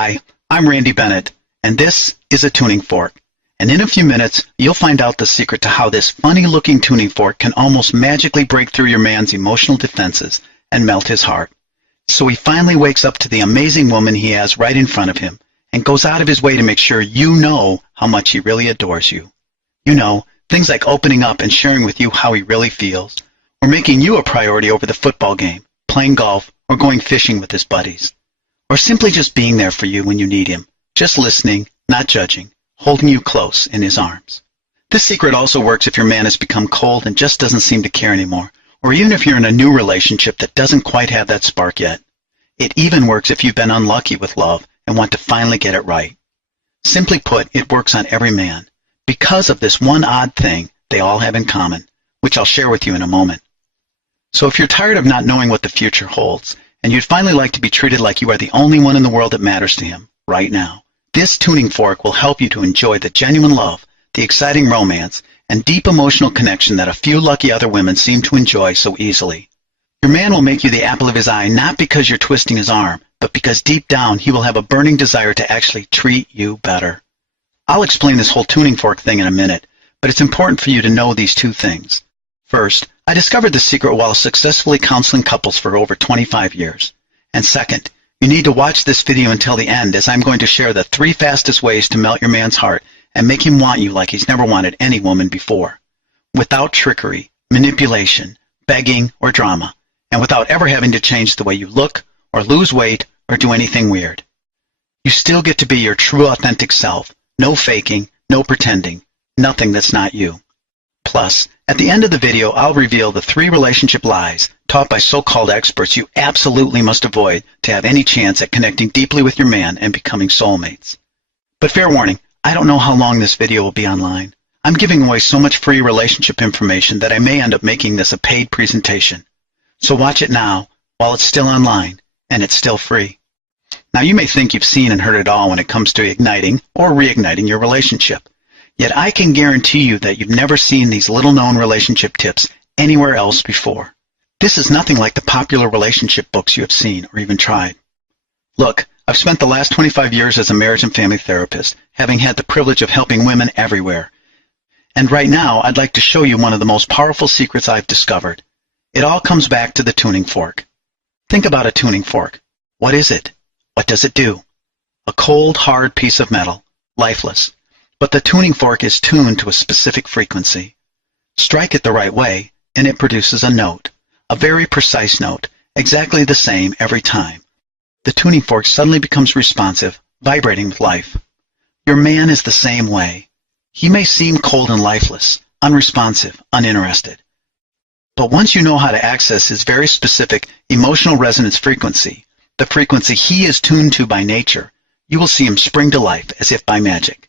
Hi, I'm Randy Bennett, and this is a tuning fork. And in a few minutes, you'll find out the secret to how this funny-looking tuning fork can almost magically break through your man's emotional defenses and melt his heart. So he finally wakes up to the amazing woman he has right in front of him and goes out of his way to make sure you know how much he really adores you. You know, things like opening up and sharing with you how he really feels, or making you a priority over the football game, playing golf, or going fishing with his buddies. Or simply just being there for you when you need him, just listening, not judging, holding you close in his arms. This secret also works if your man has become cold and just doesn't seem to care anymore, or even if you're in a new relationship that doesn't quite have that spark yet. It even works if you've been unlucky with love and want to finally get it right. Simply put, it works on every man, because of this one odd thing they all have in common, which I'll share with you in a moment. So if you're tired of not knowing what the future holds, and you'd finally like to be treated like you are the only one in the world that matters to him right now, this tuning fork will help you to enjoy the genuine love, the exciting romance, and deep emotional connection that a few lucky other women seem to enjoy so easily. Your man will make you the apple of his eye not because you're twisting his arm, but because deep down he will have a burning desire to actually treat you better. I'll explain this whole tuning fork thing in a minute, but it's important for you to know these two things. First, I discovered the secret while successfully counseling couples for over 25 years. And second, you need to watch this video until the end, as I'm going to share the 3 fastest ways to melt your man's heart and make him want you like he's never wanted any woman before, without trickery, manipulation, begging, or drama, and without ever having to change the way you look, or lose weight, or do anything weird. You still get to be your true authentic self, no faking, no pretending, nothing that's not you. Plus, at the end of the video, I'll reveal the 3 relationship lies taught by so-called experts you absolutely must avoid to have any chance at connecting deeply with your man and becoming soulmates. But fair warning, I don't know how long this video will be online. I'm giving away so much free relationship information that I may end up making this a paid presentation. So watch it now, while it's still online, and it's still free. Now you may think you've seen and heard it all when it comes to igniting or reigniting your relationship. Yet I can guarantee you that you've never seen these little-known relationship tips anywhere else before. This is nothing like the popular relationship books you have seen or even tried. Look, I've spent the last 25 years as a marriage and family therapist, having had the privilege of helping women everywhere. And right now, I'd like to show you one of the most powerful secrets I've discovered. It all comes back to the tuning fork. Think about a tuning fork. What is it? What does it do? A cold, hard piece of metal, lifeless. But the tuning fork is tuned to a specific frequency. Strike it the right way, and it produces a note, a very precise note, exactly the same every time. The tuning fork suddenly becomes responsive, vibrating with life. Your man is the same way. He may seem cold and lifeless, unresponsive, uninterested. But once you know how to access his very specific emotional resonance frequency, the frequency he is tuned to by nature, you will see him spring to life as if by magic.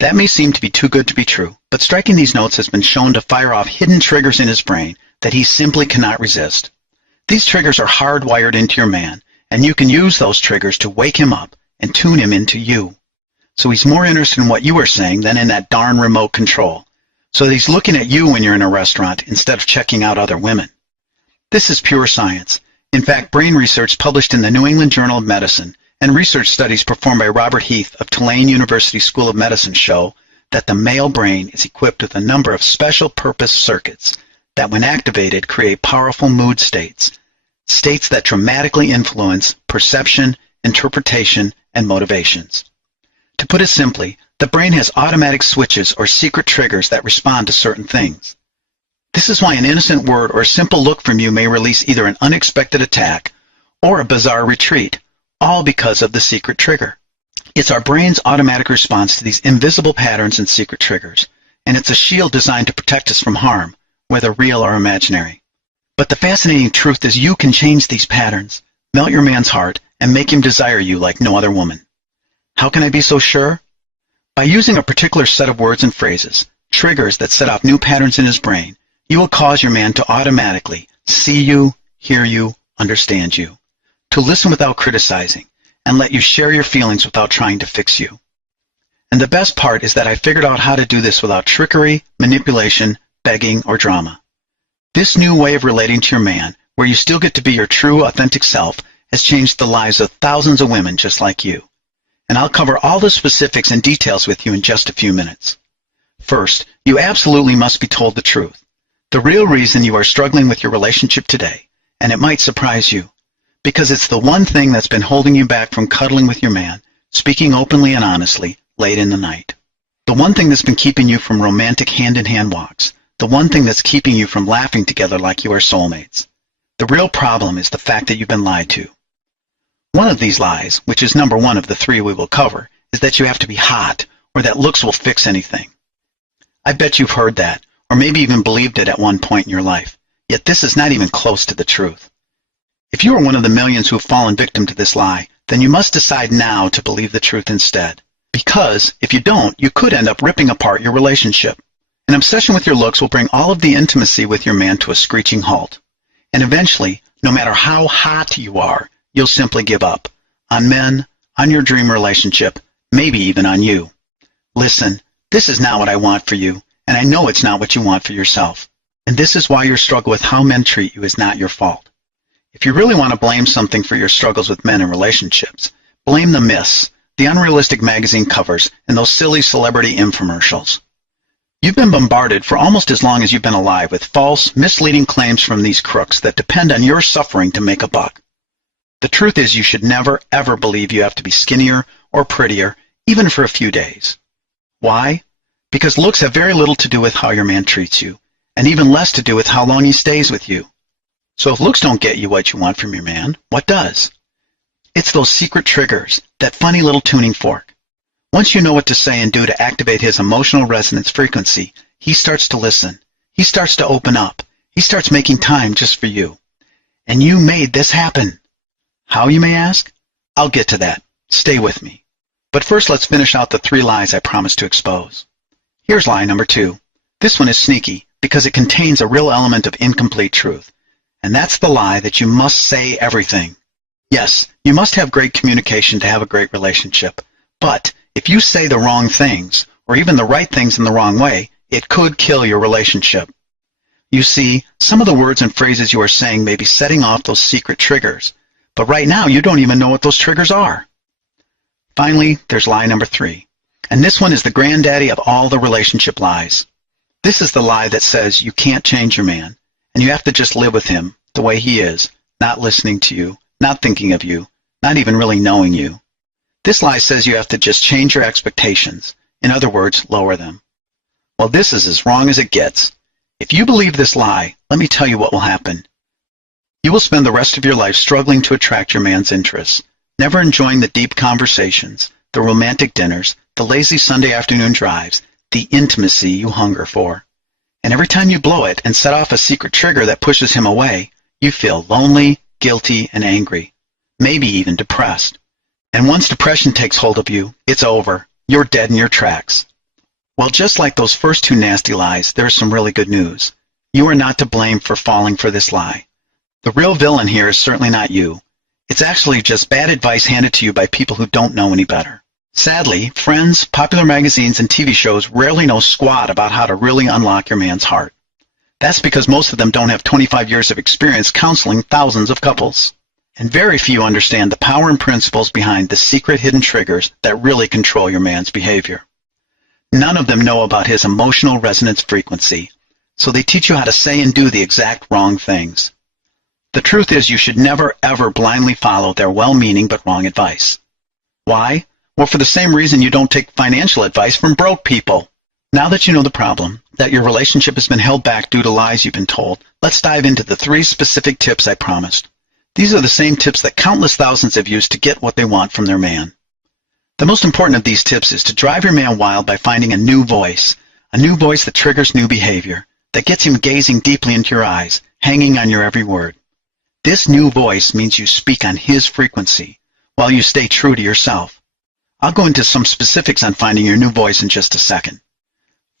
That may seem to be too good to be true, but striking these notes has been shown to fire off hidden triggers in his brain that he simply cannot resist. These triggers are hardwired into your man, and you can use those triggers to wake him up and tune him into you. So he's more interested in what you are saying than in that darn remote control, so that he's looking at you when you're in a restaurant instead of checking out other women. This is pure science. In fact, brain research published in the New England Journal of Medicine and research studies performed by Robert Heath of Tulane University School of Medicine show that the male brain is equipped with a number of special-purpose circuits that, when activated, create powerful mood states, states that dramatically influence perception, interpretation, and motivations. To put it simply, the brain has automatic switches or secret triggers that respond to certain things. This is why an innocent word or a simple look from you may release either an unexpected attack or a bizarre retreat, all because of the secret trigger. It's our brain's automatic response to these invisible patterns and secret triggers, and it's a shield designed to protect us from harm, whether real or imaginary. But the fascinating truth is you can change these patterns, melt your man's heart, and make him desire you like no other woman. How can I be so sure? By using a particular set of words and phrases, triggers that set off new patterns in his brain, you will cause your man to automatically see you, hear you, understand you, to listen without criticizing, and let you share your feelings without trying to fix you. And the best part is that I figured out how to do this without trickery, manipulation, begging, or drama. This new way of relating to your man, where you still get to be your true, authentic self, has changed the lives of thousands of women just like you. and I'll cover all the specifics and details with you in just a few minutes. First, you absolutely must be told the truth. The real reason you are struggling with your relationship today, and it might surprise you, because it's the one thing that's been holding you back from cuddling with your man, speaking openly and honestly, late in the night. The one thing that's been keeping you from romantic hand-in-hand walks. The one thing that's keeping you from laughing together like you are soulmates. The real problem is the fact that you've been lied to. One of these lies, which is number one of the three we will cover, is that you have to be hot, or that looks will fix anything. I bet you've heard that, or maybe even believed it at one point in your life, yet this is not even close to the truth. If you are one of the millions who have fallen victim to this lie, then you must decide now to believe the truth instead. Because, if you don't, you could end up ripping apart your relationship. An obsession with your looks will bring all of the intimacy with your man to a screeching halt. And eventually, no matter how hot you are, you'll simply give up. On men, on your dream relationship, maybe even on you. Listen, this is not what I want for you, and I know it's not what you want for yourself. And this is why your struggle with how men treat you is not your fault. If you really want to blame something for your struggles with men and relationships, blame the myths, the unrealistic magazine covers, and those silly celebrity infomercials. You've been bombarded for almost as long as you've been alive with false, misleading claims from these crooks that depend on your suffering to make a buck. The truth is you should never, ever believe you have to be skinnier or prettier, even for a few days. Why? Because looks have very little to do with how your man treats you, and even less to do with how long he stays with you. So if looks don't get you what you want from your man, what does? It's those secret triggers, that funny little tuning fork. Once you know what to say and do to activate his emotional resonance frequency, he starts to listen. He starts to open up. He starts making time just for you. And you made this happen. How, you may ask? I'll get to that. Stay with me. But first, let's finish out the 3 lies I promised to expose. Here's lie number 2. This one is sneaky because it contains a real element of incomplete truth. And that's the lie that you must say everything. Yes, you must have great communication to have a great relationship. But if you say the wrong things, or even the right things in the wrong way, it could kill your relationship. You see, some of the words and phrases you are saying may be setting off those secret triggers. But right now, you don't even know what those triggers are. Finally, there's lie number 3. And this one is the granddaddy of all the relationship lies. This is the lie that says you can't change your man, and you have to just live with him the way he is, not listening to you, not thinking of you, not even really knowing you. This lie says you have to just change your expectations. In other words, lower them. Well, this is as wrong as it gets. If you believe this lie, let me tell you what will happen. You will spend the rest of your life struggling to attract your man's interests, never enjoying the deep conversations, the romantic dinners, the lazy Sunday afternoon drives, the intimacy you hunger for. And every time you blow it and set off a secret trigger that pushes him away, you feel lonely, guilty, and angry, maybe even depressed. And once depression takes hold of you, it's over. You're dead in your tracks. Well, just like those first 2 nasty lies, there's some really good news. You are not to blame for falling for this lie. The real villain here is certainly not you. It's actually just bad advice handed to you by people who don't know any better. Sadly, friends, popular magazines, and TV shows rarely know squat about how to really unlock your man's heart. That's because most of them don't have 25 years of experience counseling thousands of couples. And very few understand the power and principles behind the secret hidden triggers that really control your man's behavior. None of them know about his emotional resonance frequency, so they teach you how to say and do the exact wrong things. The truth is you should never, ever blindly follow their well-meaning but wrong advice. Why? Well, for the same reason you don't take financial advice from broke people. Now that you know the problem, that your relationship has been held back due to lies you've been told, let's dive into the 3 specific tips I promised. These are the same tips that countless thousands have used to get what they want from their man. The most important of these tips is to drive your man wild by finding a new voice that triggers new behavior, that gets him gazing deeply into your eyes, hanging on your every word. This new voice means you speak on his frequency, while you stay true to yourself. I'll go into some specifics on finding your new voice in just a second.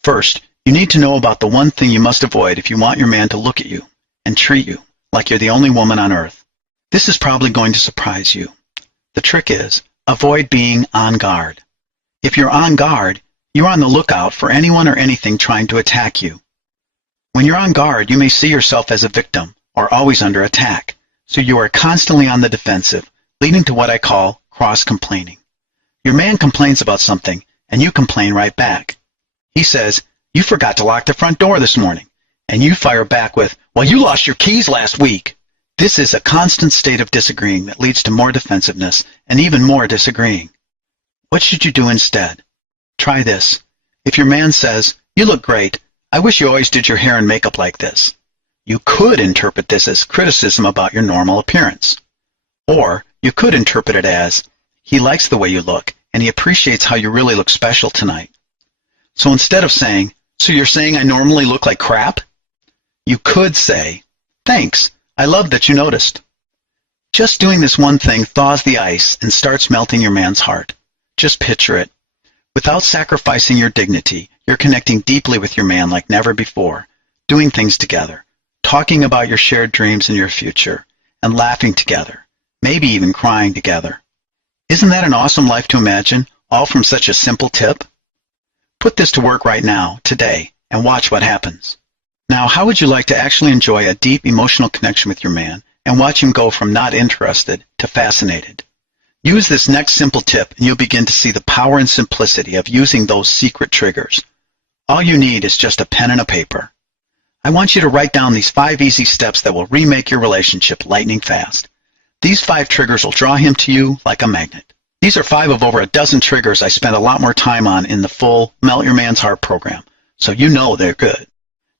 First, you need to know about the one thing you must avoid if you want your man to look at you and treat you like you're the only woman on earth. This is probably going to surprise you. The trick is, avoid being on guard. If you're on guard, you're on the lookout for anyone or anything trying to attack you. When you're on guard, you may see yourself as a victim or always under attack, so you are constantly on the defensive, leading to what I call cross-complaining. Your man complains about something, and you complain right back. He says, "You forgot to lock the front door this morning." And you fire back with, "Well, you lost your keys last week." This is a constant state of disagreeing that leads to more defensiveness and even more disagreeing. What should you do instead? Try this. If your man says, "You look great. I wish you always did your hair and makeup like this," you could interpret this as criticism about your normal appearance. Or you could interpret it as, "He likes the way you look, and he appreciates how you really look special tonight." So instead of saying, "So you're saying I normally look like crap?" you could say, "Thanks, I love that you noticed." Just doing this one thing thaws the ice and starts melting your man's heart. Just picture it. Without sacrificing your dignity, you're connecting deeply with your man like never before, doing things together, talking about your shared dreams and your future, and laughing together, maybe even crying together. Isn't that an awesome life to imagine, all from such a simple tip? Put this to work right now, today, and watch what happens. Now, how would you like to actually enjoy a deep emotional connection with your man and watch him go from not interested to fascinated? Use this next simple tip and you'll begin to see the power and simplicity of using those secret triggers. All you need is just a pen and a paper. I want you to write down these 5 easy steps that will remake your relationship lightning fast. These 5 triggers will draw him to you like a magnet. These are 5 of over a dozen triggers I spent a lot more time on in the full Melt Your Man's Heart program, so you know they're good.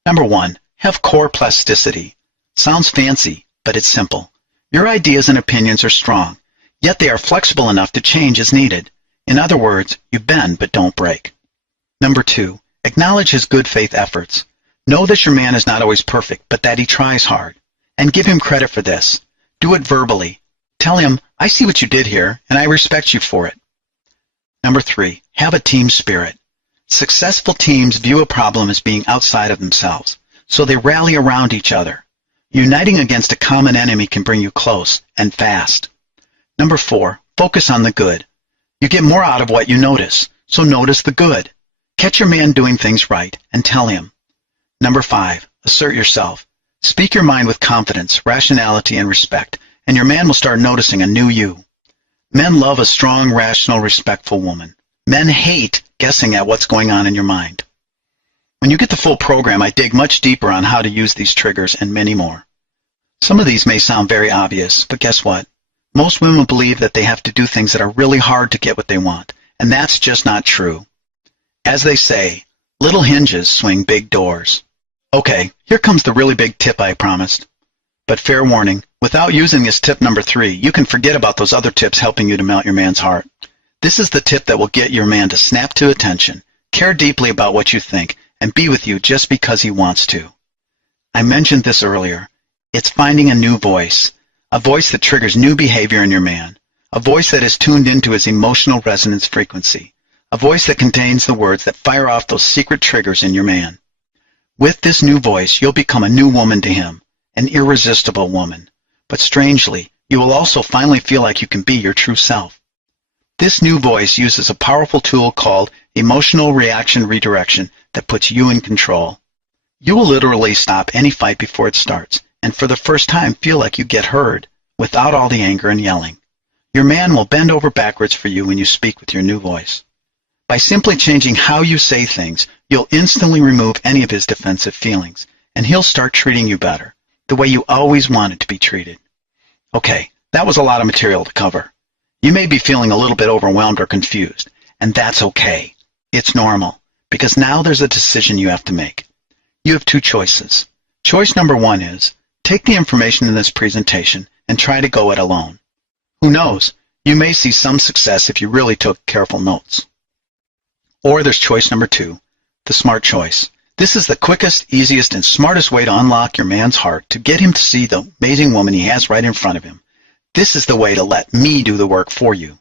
Number 1, have core plasticity. Sounds fancy, but it's simple. Your ideas and opinions are strong, yet they are flexible enough to change as needed. In other words, you bend but don't break. Number 2, acknowledge his good faith efforts. Know that your man is not always perfect, but that he tries hard. And give him credit for this. Do it verbally. Tell him, "I see what you did here, and I respect you for it." Number 3, have a team spirit. Successful teams view a problem as being outside of themselves, so they rally around each other. Uniting against a common enemy can bring you close and fast. Number 4, focus on the good. You get more out of what you notice, so notice the good. Catch your man doing things right and tell him. Number 5, assert yourself. Speak your mind with confidence, rationality, and respect, and your man will start noticing a new you. Men love a strong, rational, respectful woman. Men hate guessing at what's going on in your mind. When you get the full program, I dig much deeper on how to use these triggers and many more. Some of these may sound very obvious, but guess what? Most women believe that they have to do things that are really hard to get what they want, and that's just not true. As they say, little hinges swing big doors. Okay, here comes the really big tip I promised. But fair warning, without using this tip number 3, you can forget about those other tips helping you to melt your man's heart. This is the tip that will get your man to snap to attention, care deeply about what you think, and be with you just because he wants to. I mentioned this earlier. It's finding a new voice, a voice that triggers new behavior in your man, a voice that is tuned into his emotional resonance frequency, a voice that contains the words that fire off those secret triggers in your man. With this new voice, you'll become a new woman to him, an irresistible woman. But strangely, you will also finally feel like you can be your true self. This new voice uses a powerful tool called emotional reaction redirection that puts you in control. You will literally stop any fight before it starts, and for the first time feel like you get heard, without all the anger and yelling. Your man will bend over backwards for you when you speak with your new voice. By simply changing how you say things, you'll instantly remove any of his defensive feelings, and he'll start treating you better, the way you always wanted to be treated. Okay, that was a lot of material to cover. You may be feeling a little bit overwhelmed or confused, and that's okay. It's normal, because now there's a decision you have to make. You have 2 choices. Choice number 1 is, take the information in this presentation and try to go it alone. Who knows, you may see some success if you really took careful notes. Or there's choice number 2, the smart choice. This is the quickest, easiest, and smartest way to unlock your man's heart, to get him to see the amazing woman he has right in front of him. This is the way to let me do the work for you.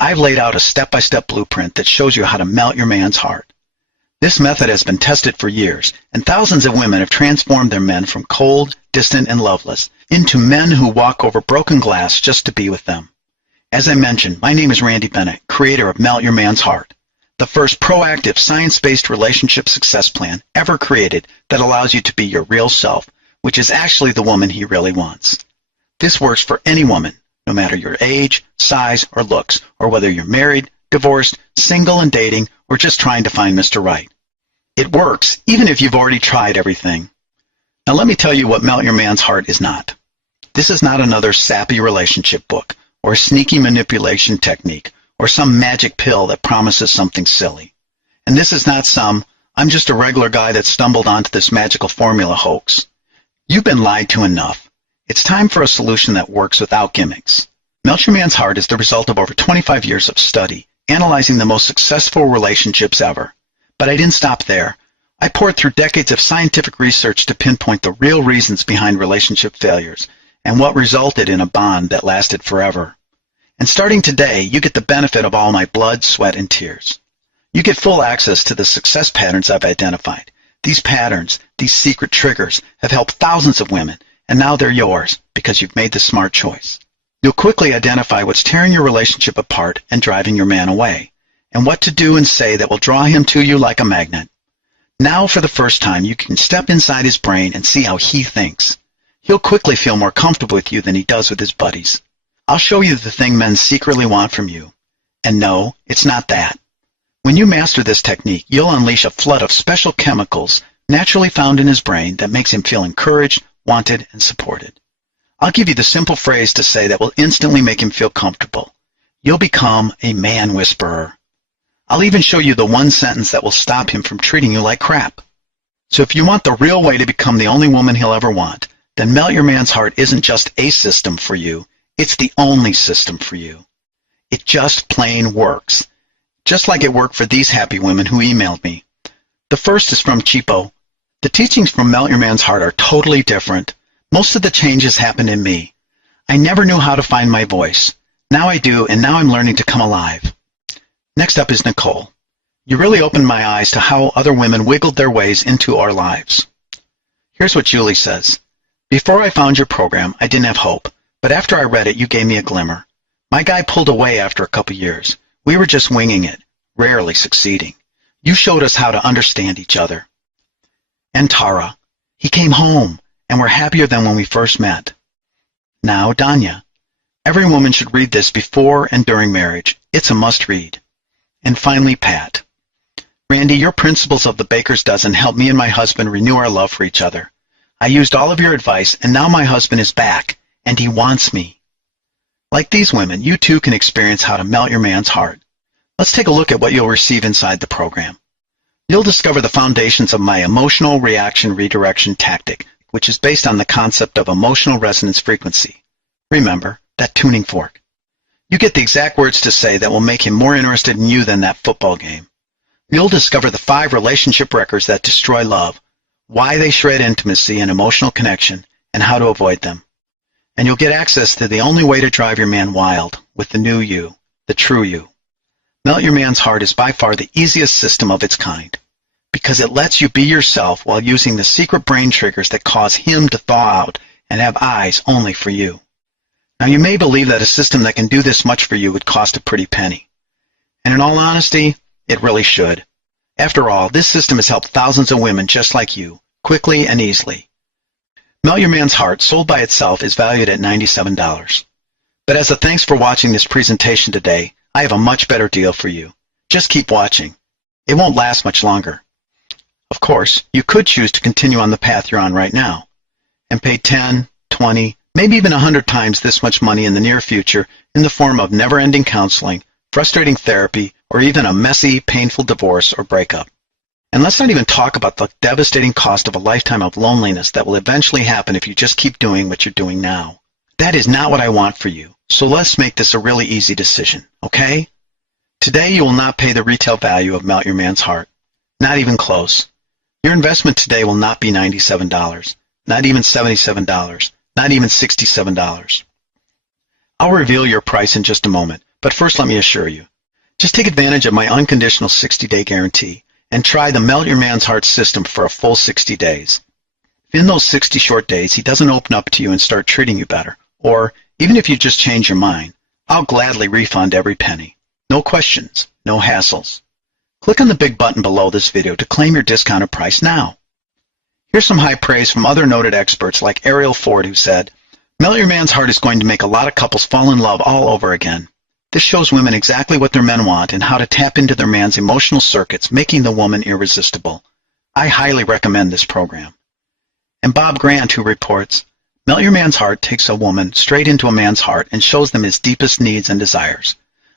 I've laid out a step-by-step blueprint that shows you how to melt your man's heart. This method has been tested for years, and thousands of women have transformed their men from cold, distant, and loveless into men who walk over broken glass just to be with them. As I mentioned, my name is Randy Bennett, creator of Melt Your Man's Heart, the first proactive, science-based relationship success plan ever created that allows you to be your real self, which is actually the woman he really wants. This works for any woman, no matter your age, size, or looks, or whether you're married, divorced, single and dating, or just trying to find Mr. Right. It works, even if you've already tried everything. Now let me tell you what Melt Your Man's Heart is not. This is not another sappy relationship book, or a sneaky manipulation technique, or some magic pill that promises something silly. And this is not some, I'm just a regular guy that stumbled onto this magical formula hoax. You've been lied to enough. It's time for a solution that works without gimmicks. Melt Your Man's Heart is the result of over 25 years of study, analyzing the most successful relationships ever. But I didn't stop there. I poured through decades of scientific research to pinpoint the real reasons behind relationship failures and what resulted in a bond that lasted forever. And starting today, you get the benefit of all my blood, sweat, and tears. You get full access to the success patterns I've identified. These patterns, these secret triggers, have helped thousands of women, and now they're yours because you've made the smart choice. You'll quickly identify what's tearing your relationship apart and driving your man away, and what to do and say that will draw him to you like a magnet. Now, for the first time, you can step inside his brain and see how he thinks. He'll quickly feel more comfortable with you than he does with his buddies. I'll show you the thing men secretly want from you. And no, it's not that. When you master this technique, you'll unleash a flood of special chemicals naturally found in his brain that makes him feel encouraged, wanted, and supported. I'll give you the simple phrase to say that will instantly make him feel comfortable. You'll become a man whisperer. I'll even show you the one sentence that will stop him from treating you like crap. So if you want the real way to become the only woman he'll ever want, then Melt Your Man's Heart isn't just a system for you, it's the only system for you. It just plain works. Just like it worked for these happy women who emailed me. The first is from Cheapo. The teachings from Melt Your Man's Heart are totally different. Most of the changes happened in me. I never knew how to find my voice. Now I do, and now I'm learning to come alive. Next up is Nicole. You really opened my eyes to how other women wiggled their ways into our lives. Here's what Julie says. Before I found your program, I didn't have hope, but after I read it, you gave me a glimmer. My guy pulled away after a couple years. We were just winging it, rarely succeeding. You showed us how to understand each other. And Tara, he came home, and we're happier than when we first met. Now, Danya, every woman should read this before and during marriage. It's a must-read. And finally, Pat. Randy, your principles of the baker's dozen helped me and my husband renew our love for each other. I used all of your advice, and now my husband is back, and he wants me. Like these women, you too can experience how to melt your man's heart. Let's take a look at what you'll receive inside the program. You'll discover the foundations of my emotional reaction redirection tactic, which is based on the concept of emotional resonance frequency. Remember, that tuning fork. You get the exact words to say that will make him more interested in you than that football game. You'll discover the 5 relationship wreckers that destroy love, why they shred intimacy and emotional connection, and how to avoid them. And you'll get access to the only way to drive your man wild, with the new you, the true you. Melt Your Man's Heart is by far the easiest system of its kind, because it lets you be yourself while using the secret brain triggers that cause him to thaw out and have eyes only for you. Now you may believe that a system that can do this much for you would cost a pretty penny. And in all honesty, it really should. After all, this system has helped thousands of women just like you, quickly and easily. Melt Your Man's Heart, sold by itself, is valued at $97. But as a thanks for watching this presentation today, I have a much better deal for you. Just keep watching. It won't last much longer. Of course, you could choose to continue on the path you're on right now and pay 10, 20, maybe even 100 times this much money in the near future in the form of never-ending counseling, frustrating therapy, or even a messy, painful divorce or breakup. And let's not even talk about the devastating cost of a lifetime of loneliness that will eventually happen if you just keep doing what you're doing now. That is not what I want for you, so let's make this a really easy decision, okay? Today you will not pay the retail value of Melt Your Man's Heart. Not even close. Your investment today will not be $97, not even $77, not even $67. I'll reveal your price in just a moment, but first let me assure you. Just take advantage of my unconditional 60-day guarantee and try the Melt Your Man's Heart system for a full 60 days. If in those 60 short days he doesn't open up to you and start treating you better, or even if you just change your mind, I'll gladly refund every penny. No questions, no hassles. Click on the big button below this video to claim your discounted price now. Here's some high praise from other noted experts like Ariel Ford, who said, Melt Your Man's Heart is going to make a lot of couples fall in love all over again. This shows women exactly what their men want and how to tap into their man's emotional circuits, making the woman irresistible. I highly recommend this program. And Bob Grant, who reports, Melt Your Man's Heart takes a woman straight into a man's heart and shows them his deepest needs and desires.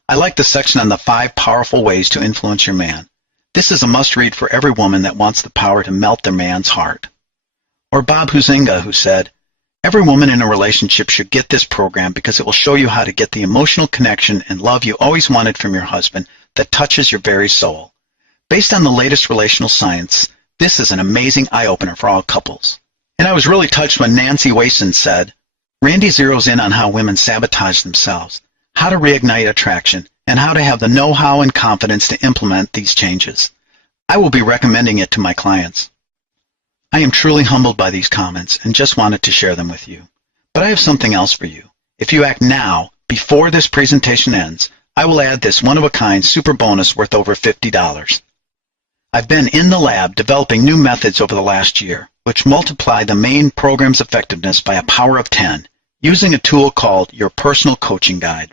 I like the section on the 5 powerful ways to influence your man. This is a must-read for every woman that wants the power to melt their man's heart. Or Bob Huizinga, who said, every woman in a relationship should get this program because it will show you how to get the emotional connection and love you always wanted from your husband that touches your very soul. Based on the latest relational science, this is an amazing eye-opener for all couples. And I was really touched when Nancy Wason said, Randy zeroes in on how women sabotage themselves, how to reignite attraction, and how to have the know-how and confidence to implement these changes. I will be recommending it to my clients. I am truly humbled by these comments and just wanted to share them with you. But I have something else for you. If you act now, before this presentation ends, I will add this one-of-a-kind super bonus worth over $50. I've been in the lab developing new methods over the last year, which multiply the main program's effectiveness by a power of 10, using a tool called your personal coaching guide.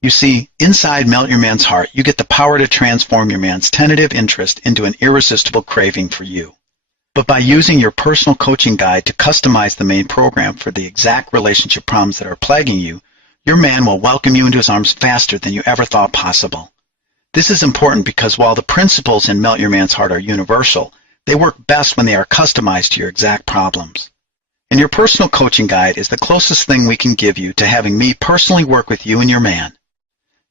You see, inside Melt Your Man's Heart, you get the power to transform your man's tentative interest into an irresistible craving for you. But by using your personal coaching guide to customize the main program for the exact relationship problems that are plaguing you, your man will welcome you into his arms faster than you ever thought possible. This is important because while the principles in Melt Your Man's Heart are universal, they work best when they are customized to your exact problems. And your personal coaching guide is the closest thing we can give you to having me personally work with you and your man.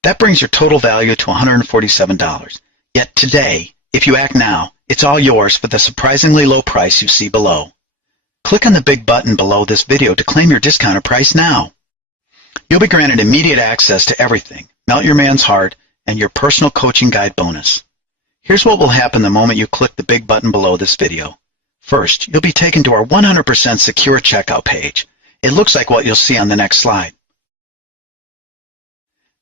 That brings your total value to $147. Yet today, if you act now, it's all yours for the surprisingly low price you see below. Click on the big button below this video to claim your discounted price now. You'll be granted immediate access to everything, Melt Your Man's Heart, and your personal coaching guide bonus. Here's what will happen the moment you click the big button below this video. First, you'll be taken to our 100% secure checkout page. It looks like what you'll see on the next slide.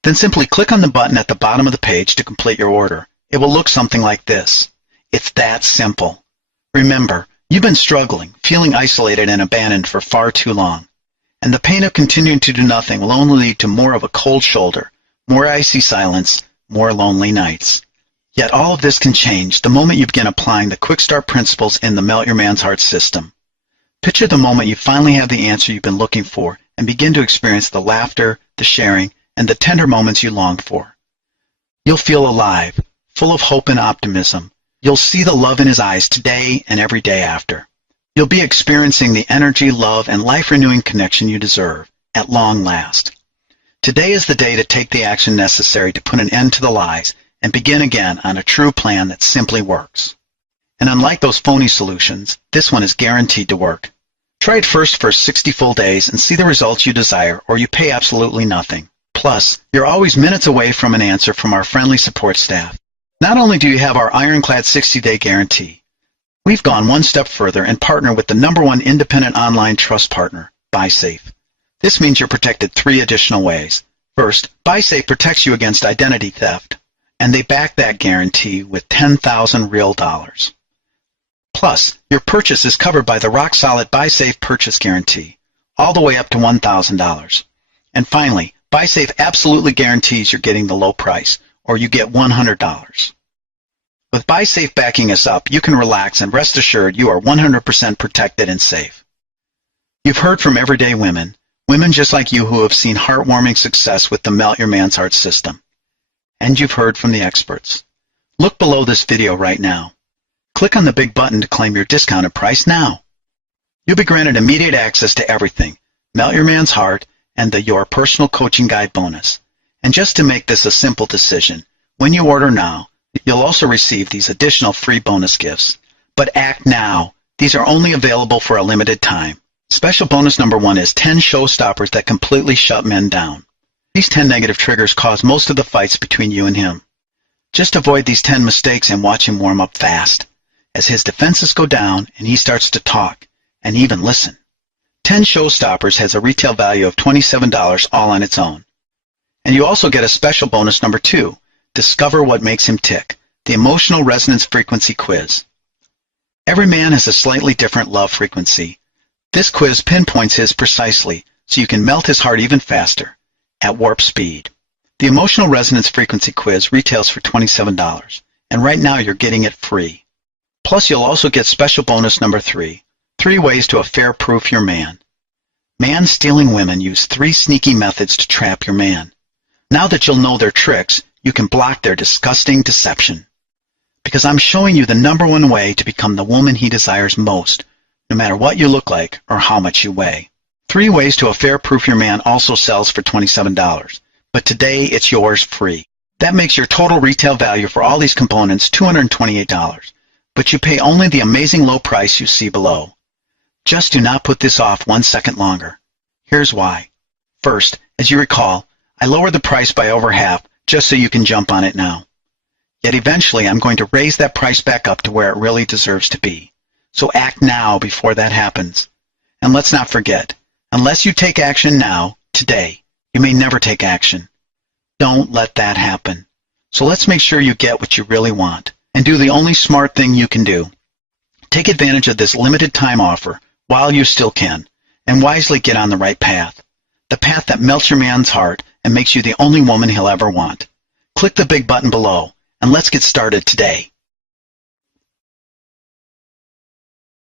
Then simply click on the button at the bottom of the page to complete your order. It will look something like this. It's that simple. Remember, you've been struggling, feeling isolated and abandoned for far too long. And the pain of continuing to do nothing will only lead to more of a cold shoulder, more icy silence, more lonely nights. Yet all of this can change the moment you begin applying the Quick Start principles in the Melt Your Man's Heart system. Picture the moment you finally have the answer you've been looking for and begin to experience the laughter, the sharing, and the tender moments you longed for. You'll feel alive, full of hope and optimism. You'll see the love in his eyes today and every day after. You'll be experiencing the energy, love, and life-renewing connection you deserve, at long last. Today is the day to take the action necessary to put an end to the lies and begin again on a true plan that simply works. And unlike those phony solutions, this one is guaranteed to work. Try it first for 60 full days and see the results you desire, or you pay absolutely nothing. Plus, you're always minutes away from an answer from our friendly support staff. Not only do you have our ironclad 60-day guarantee, we've gone one step further and partnered with the #1 independent online trust partner, BuySafe. This means you're protected 3 additional ways. First, BuySafe protects you against identity theft, and they back that guarantee with 10,000 real dollars. Plus, your purchase is covered by the rock-solid BuySafe purchase guarantee, all the way up to $1,000. And finally, BuySafe absolutely guarantees you're getting the low price, or you get $100. With BuySafe backing us up, you can relax and rest assured you are 100% protected and safe. You've heard from everyday women just like you who have seen heartwarming success with the Melt Your Man's Heart system. And you've heard from the experts. Look below this video right now. Click on the big button to claim your discounted price now. You'll be granted immediate access to everything, Melt Your Man's Heart, and the Your Personal Coaching Guide bonus. And just to make this a simple decision, when you order now, you'll also receive these additional free bonus gifts. But act now. These are only available for a limited time. Special bonus #1 is 10 showstoppers that completely shut men down. These 10 negative triggers cause most of the fights between you and him. Just avoid these 10 mistakes and watch him warm up fast, as his defenses go down and he starts to talk and even listen. 10 showstoppers has a retail value of $27 all on its own. And you also get a special bonus #2, Discover What Makes Him Tick, the Emotional Resonance Frequency Quiz. Every man has a slightly different love frequency. This quiz pinpoints his precisely, so you can melt his heart even faster, at warp speed. The Emotional Resonance Frequency Quiz retails for $27, and right now you're getting it free. Plus, you'll also get special bonus number 3, 3 ways to affair-proof your man. Man-stealing women use 3 sneaky methods to trap your man. Now that you'll know their tricks, you can block their disgusting deception. Because I'm showing you the #1 way to become the woman he desires most, no matter what you look like or how much you weigh. 3 ways to affair-proof your man also sells for $27, but today it's yours free. That makes your total retail value for all these components $228, but you pay only the amazing low price you see below. Just do not put this off 1 second longer. Here's why. First, as you recall, I lowered the price by over half just so you can jump on it now. Yet eventually I'm going to raise that price back up to where it really deserves to be. So act now before that happens. And let's not forget, unless you take action now, today, you may never take action. Don't let that happen. So let's make sure you get what you really want, and do the only smart thing you can do. Take advantage of this limited time offer while you still can, and wisely get on the right path. The path that melts your man's heart and makes you the only woman he'll ever want. Click the big button below, and let's get started today.